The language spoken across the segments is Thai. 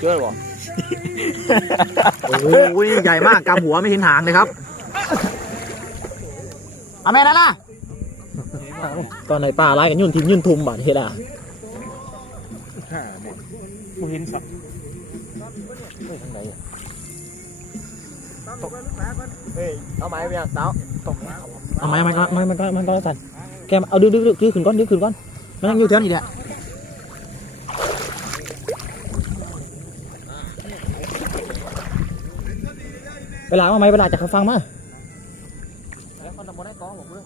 เจอหรอโอ้โหใหญ่มากกำหัวไม่เห็นหางเลยครับเอาแม่นั่นล่ะตอนไหนป่าไล่กันยุ่นทิมยุ่นทุมบาดเฮ็ดอะกูเห็นสับ เอาไม้ไปยังเต้าเอาไม้มันก็มันมันก็มันก็สั่นแกเอาดึงดึงดึงขึ้นก้อนดึงขึ้นก้อนมันยังอยู่แถวนี้แหละเวลาเอาไม้เวลาจะเขาฟังมาแล้วคนตะบนได้กองผมเลย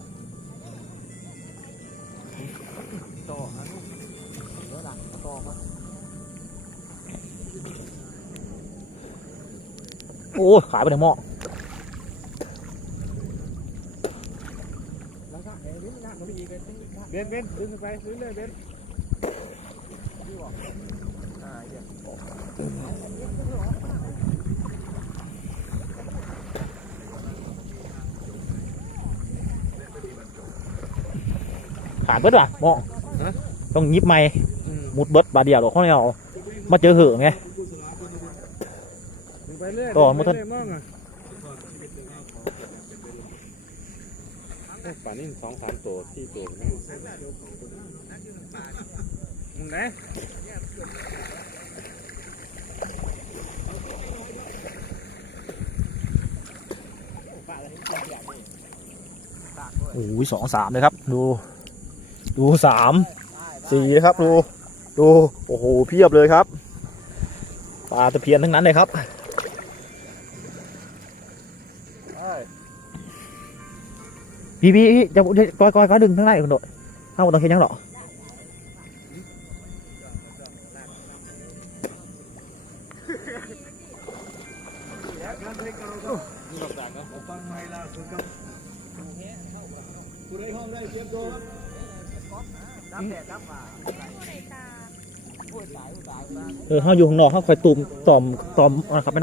โอ้ขายไปในหม้อเบนเบนดึงไปดึงเลยเบนขาดเบิดว่ะหม้อต้องยิบไม้มุดเบิดบาดเดียวหรอกเขาไม่เอามาเจอเหอะไงไปเรื่อย ต่อมุทันป่านี่สองสามตัวที่ตัวแม่มึงไหนโอ้ยสองสามเลยครับ ดู ดูสามสี่ครับ ดู ดู โอ้โห เพียบเลยครับ ปลาตะเพียนทั้งนั้นเลยครับ พี่พี่พี่จะก้อยก้อยก้อยดึงทั้งในคนโดดเข้าต้องเห็นยังหรอเออเขาอยู่ข้างนอกเขาคอยตุ่มตอมตอมเอาขับไป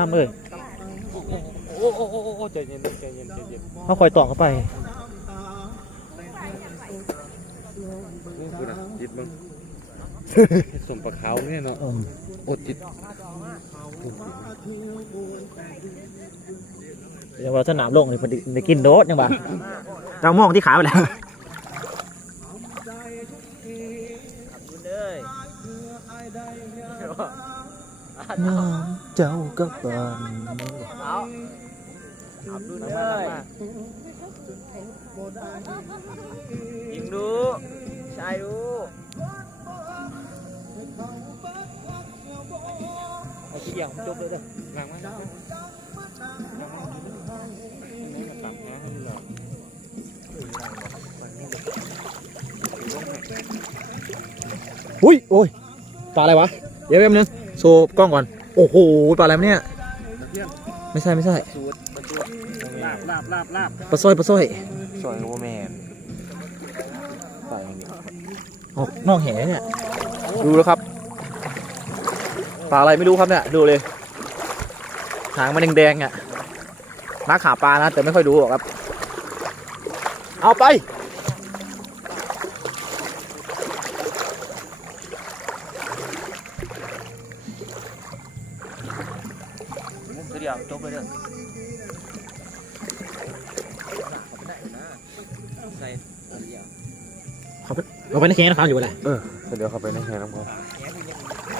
น้ำเลยโอ้โอ้โอ้โอ้ใจเย็นใจเย็นใจเย็นเขาคอยตอมเข้าไปกูนะจิตมึงสมปลาขาวเนี่ยเนาะอืมอดจิตเดี๋ยวว่าสนามโลกนี่พอดีได้กินโดดยังบ่าเรามองที่ขาไปแล้วน้ำเจ้าก็ปานดูเลยยิงดู ชายดูเอาขี้ยงจบเลยเด้อหลังมาหลังมาตับนะให้หน่อยอุ้ยโอ้ยปลาอะไรวะ เดี๋ยวแป๊บนึงโชว์กล้องก่อน โอ้โหปลาอะไรวะเนี่ย ไม่ใช่ไม่ใช่ลาบลาบลาบลาบปลาสร้อยปลาสร้อย สวยโอแมนใส่อย่างนี้ ออก นอกแหเนี่ย ดูแล้วครับ ปลาอะไรไม่รู้ครับเนี่ย ดูเลย หางมันแดงๆอะนักขาปลานะแต่ไม่ค่อยดูหรอกครับ เอาไป เดียวจบเลยเด้อเราไปในแข้งนะครับอยู่อะไรเออเดี๋ยวเข้าไปในแหน้ำเขา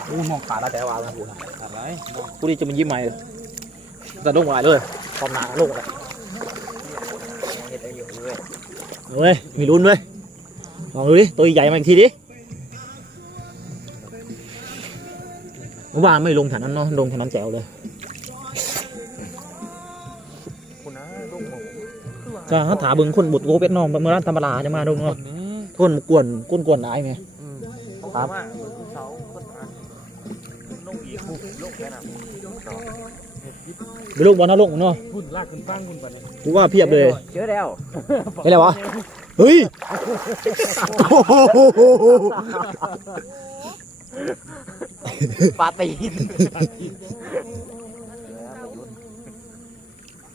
อู้มองขาแล้วแต่ว่าแล้วกูนะตัดไรกูดีจะมันยิ้มใหม่เลยจะลงมาเลยความหนาลงเลยเอาเลยมีลุ้นเลยลองดูดิตัวใหญ่มาอีกทีดิเมื่อวานไม่ลงแถวนั้นเนาะลงแถวนั้นแจ๋วเลยคุณนะลูกผมก็ถ้าถามเบิ่งคนบุตรโกเป็ดน้องเมื่อร้านธรรมดาจะมาดูเนาะนี้ ทนกวนก้นกวนนายไหมครับเสาคนอะลงอีกลงแค่นั้นไปลูกบอลนะลูกเนาะพุ่นลากขึ้นฟังคุณไปเลยกูว่าเพียบเลยเจอแล้วไม่ไรวะเฮ้ยปาตีน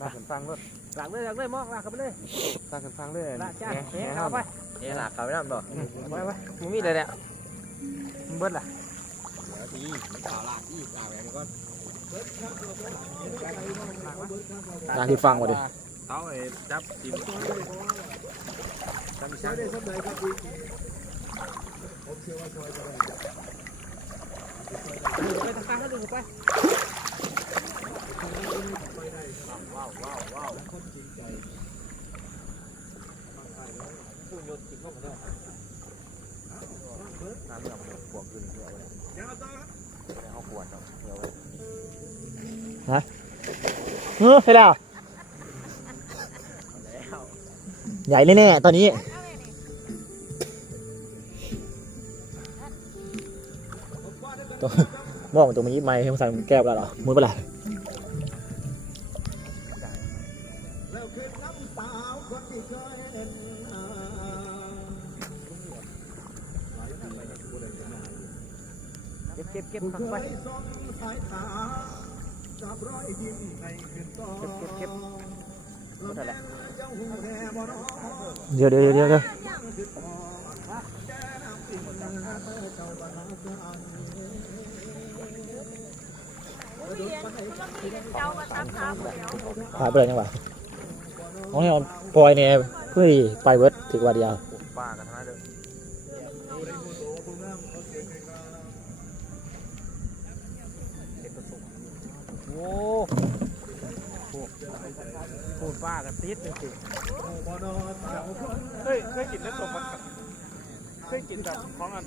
ลากขึ้นฟังรถหลังเลยหลังเลยมองหลังเข้าไปเลยตากันฟังเลยละจ้าเฮ้เอาไป เอ๊ะหลักเขาไม่ทำหรอไปไปมึงมีอะไรเนี่ยมึงเบิดล่ะการที่ฟังมาดิเขาไอ้จับจิ้มไปทางข้างแล้วดึง ไปน้ำเนี่ยมันขวบขึ้นเพื่ออะไรเขาขวดเนาะเพื่อไว้ฮะเฮ้ยแล้วใหญ่แน่ๆตอนนี้ตัวมองตัวมันยิบไม้ให้มันใส่แก้วแล้วหรอมือเปล่า ก็บเก็บเก็บไปเก็บเก็บเก็บนั่นแหละเดี๋ยวเดี๋ยวเดี๋ยวเดี๋ยวหายไปเลยจังหวะน้องเนี่ยปล่อยเนี่ยเพื่อไปเวิร์ดถึงวันเดียวป้ากันทั้งนั้นเลย โอ้ พูดป้ากันติดจริงเคยเคยกินแล้วสมบัติเคยกินแบบของอัน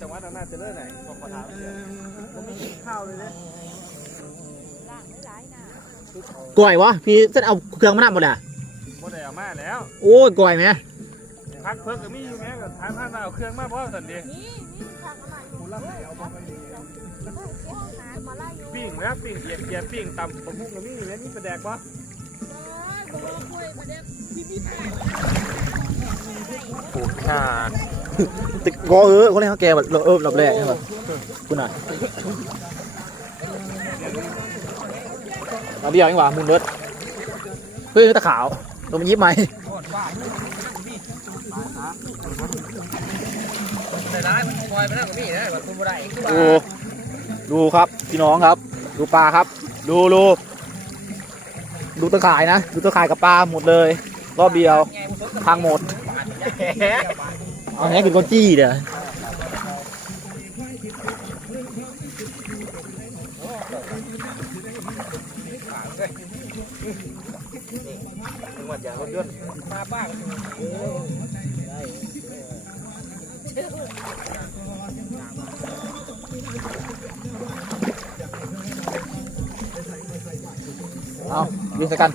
จังหวัดอำนาจเจริญไหนบอกขอถามเสียผมมีข้าวเลยเนี่ยก่อยวะพี่เส้นเอาเครื่องมาหนับหมดอะบ่ได้เอามาแล้ว โอ้ยก่อยไหมพักเพิ่งก็มีอยู่แม้ก็ทานท่านเอาเครื่องมาบ่สันดีนี่นี่ทางอะไรอยู่เออมาไล่อยู่ ปิ้งแล้วปิ้งเกียดเกียดปิ้งตำบะพุ่งก็มีอยู่แล้วนี่ประแดกบ่เออบอกคุยประเด็นพี่พี่โอ้ห่าติดกอเออคนแรกเขาแกแบบเออรอบแรกใช่ปะคุณอะเอาเบี้ยวยังหวะมุนเบิร์ดเฮ้ยตะขาวตัวมันยิบไหมในร้านมันปล่อ ดูครับพี่น้องครับ ดูปลาครับ ดูดูดูตะข่ายนะ ดูตะข่ายกับปลาหมดเลย รอบเดียวพังหมดเอาแนี้เป็นก้นจี้เดี๋ยวจังหวัดอย่างรถยนต์มาบ้าง เอายืนสักกัน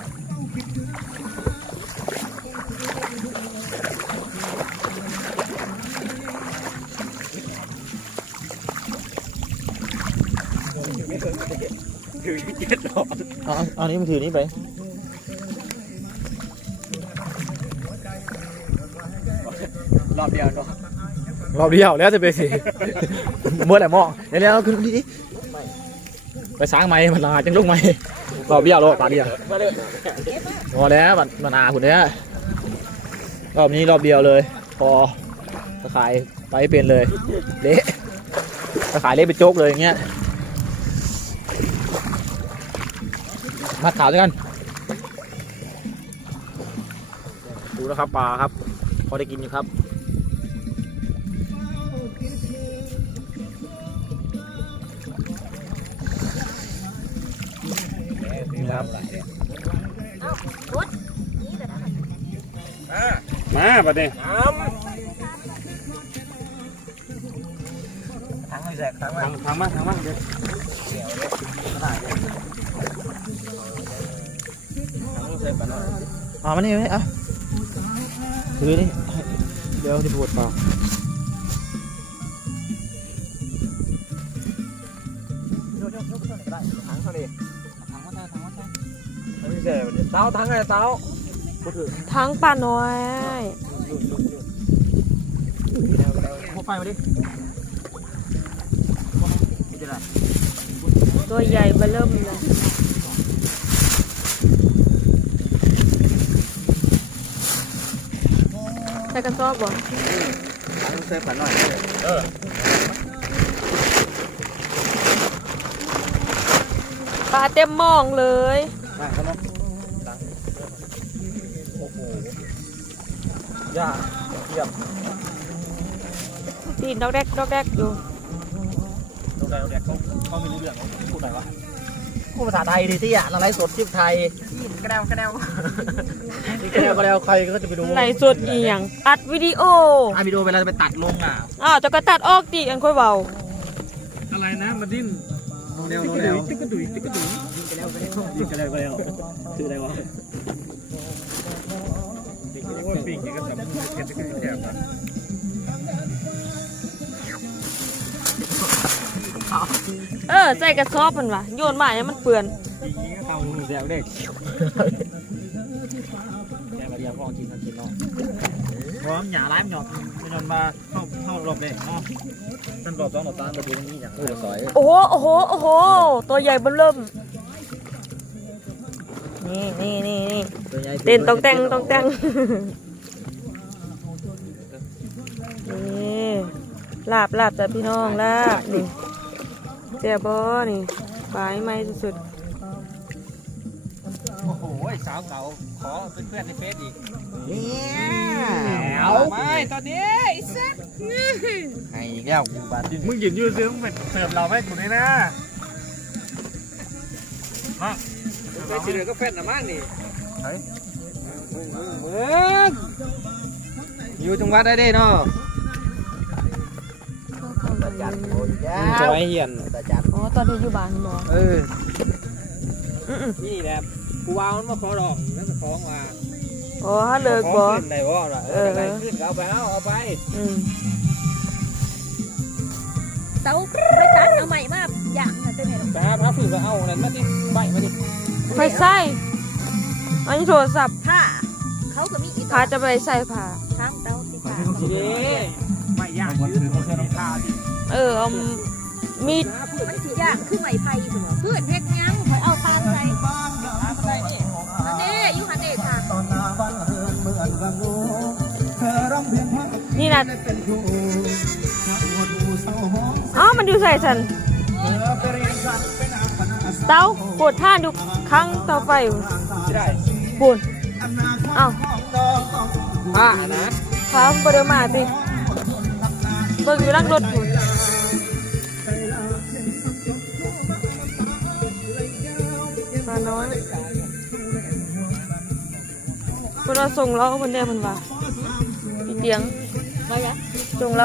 เอาเอาเอานี้มันถือนี้ไปรอบเดียวเนาะรอบเดียวแล้วจะไปสิเมื่อไหร่มองเดี๋ยวแล้วขึ้นดิไปสร้างไม้มันลาจังลูกไม้ รอบเดียวรอบตาเดียวมาเลยพอแล้วมันมันอาคุณเนี้ยรอบนี้รอบเดียวเลย พอตะขายไปเป็นเลยเละตะขายเละเป็นโจ๊กเลยอย่างเงี้ยมัดขาวด้วยกัน ดูนะครับปลาครับ พอได้กินอยู่ครับ ครับ มาบัดนี้ทั้งไม่แสกทั้งทางทางมาทางมาเดี๋ยวอ่ามานี่มานี่อะถือนี่เดี๋ยวที่ปวดเปล่า ต้าทั้งไงเต้าทั้งป่าน้อยตัวใหญ่มาเริ่มเลยใส่กระสอบบ่ใส่ป่าน้อยออปลาเต็มมองเลย โอ้โหย่าเยี่ยมตีนดอกแดกดอกแดกอยู่ดูแลดูแลเขาเขาไม่รู้เรื่องเขาพูดอะไรวะพูดภาษาไทยดิที่อะเราไลฟ์สดคลิปไทยกระเดวกระเดวนี่กระเดวกระเดวใครก็จะไปดูในสดอีหยังอัดวิดีโออะวิดีโอเวลาจะไปตัดลงอะอ้าวจะก็ตัดออกติอันค่อยเบาอะไรนะมาดิ้นโนเร็วติ๊โนกกระเร็ดุวยติ๊กกระดุยติ๊กกระดุยยิงกระเดวกระเดวยิงกระเดวกระเดวคืออะไรวะโอ้ยปิ่งนี่ก็สำคัญเทียนที่แถบอะเออใส่กระสอบมันวะโยนมาเนี่ยมันเปื่อนปิ่งนี่ก็เข้าเดี๋ยวเด็กแกมาเดียวพ่อกินกันกินเนาะ พร้อมหยาร้ายมันหยอกมันหยอกมาเข้าเข้ารอบเด็กเนาะท่านบอกสองต่อสามมาดูนี่อย่างเออสอยโอ้โห โอ้โห โอ้โห ตัวใหญ่เบิ่มเริ่มนี่นี่นี่นี่ตัวใหญ่เต้นต้องแต่งต้องแต่งนี่ลาบลาบจ้ะพี่น้องลาบนี่เจียบอนี่ปลายไม้สุด โอ้โหสาวเก่าขอเป็นเพื่อนในเฟซอีกเอาไม่ตอนนี้ให้อีกแล้วกูบาดดิ้นมึงหยิบยืดซื้อมึงเป็นเสิร์ฟเราให้กูนี่นะมาไอ้เสือก็แฟนนะมั่งนี่เฮ้ยมึงมึงมึงอยู่จังหวัดได้เด้เนาะๆจัดโอ้ยยาวจอยเหียนตาจัดอ๋อตอนที่อยู่บ้านบ่เอออื้อนี่แหละ กูวาวมันมาขอดอกแล้วจะฟ้องว่าๆอ๋อถ้าเลิกบ่ ขึ้นได้บ่ล่ะเอออะไรขึ้นก็เอาไปเอาเอาไปอืมเตาไปตัดเอาใหม่มาอย่างน่ะเต็มเลยไปหาพระฝืนก็เอานั่นมาดิใบมาดิไฟใส่อันนี้โทรศัพท์ผ้าเขาก็มีอีกพาจะไปใส่ผ้าทางเตาสีฟ้าเย้ไม่ยากยืดเขาเสื้อรองเท้าดิเออเอามีดมันสิยากคือไหมไผ่เสมอพืชเฮ็ดหยังคอยเอาทานใส่อัน นี่นะอ๋อมันอยู่ใส่ฉันเตาปวดท่านดูครั้งเตาไฟอยู่ได้ปุ่นอ้าวผ้านะฟ้าบไดมาสิเบิ่งอยู่หลังรถปุ่นมาน้อยเวลาส่งเราคนเดียวมันว่าพี่เตียง มายังส่งเรา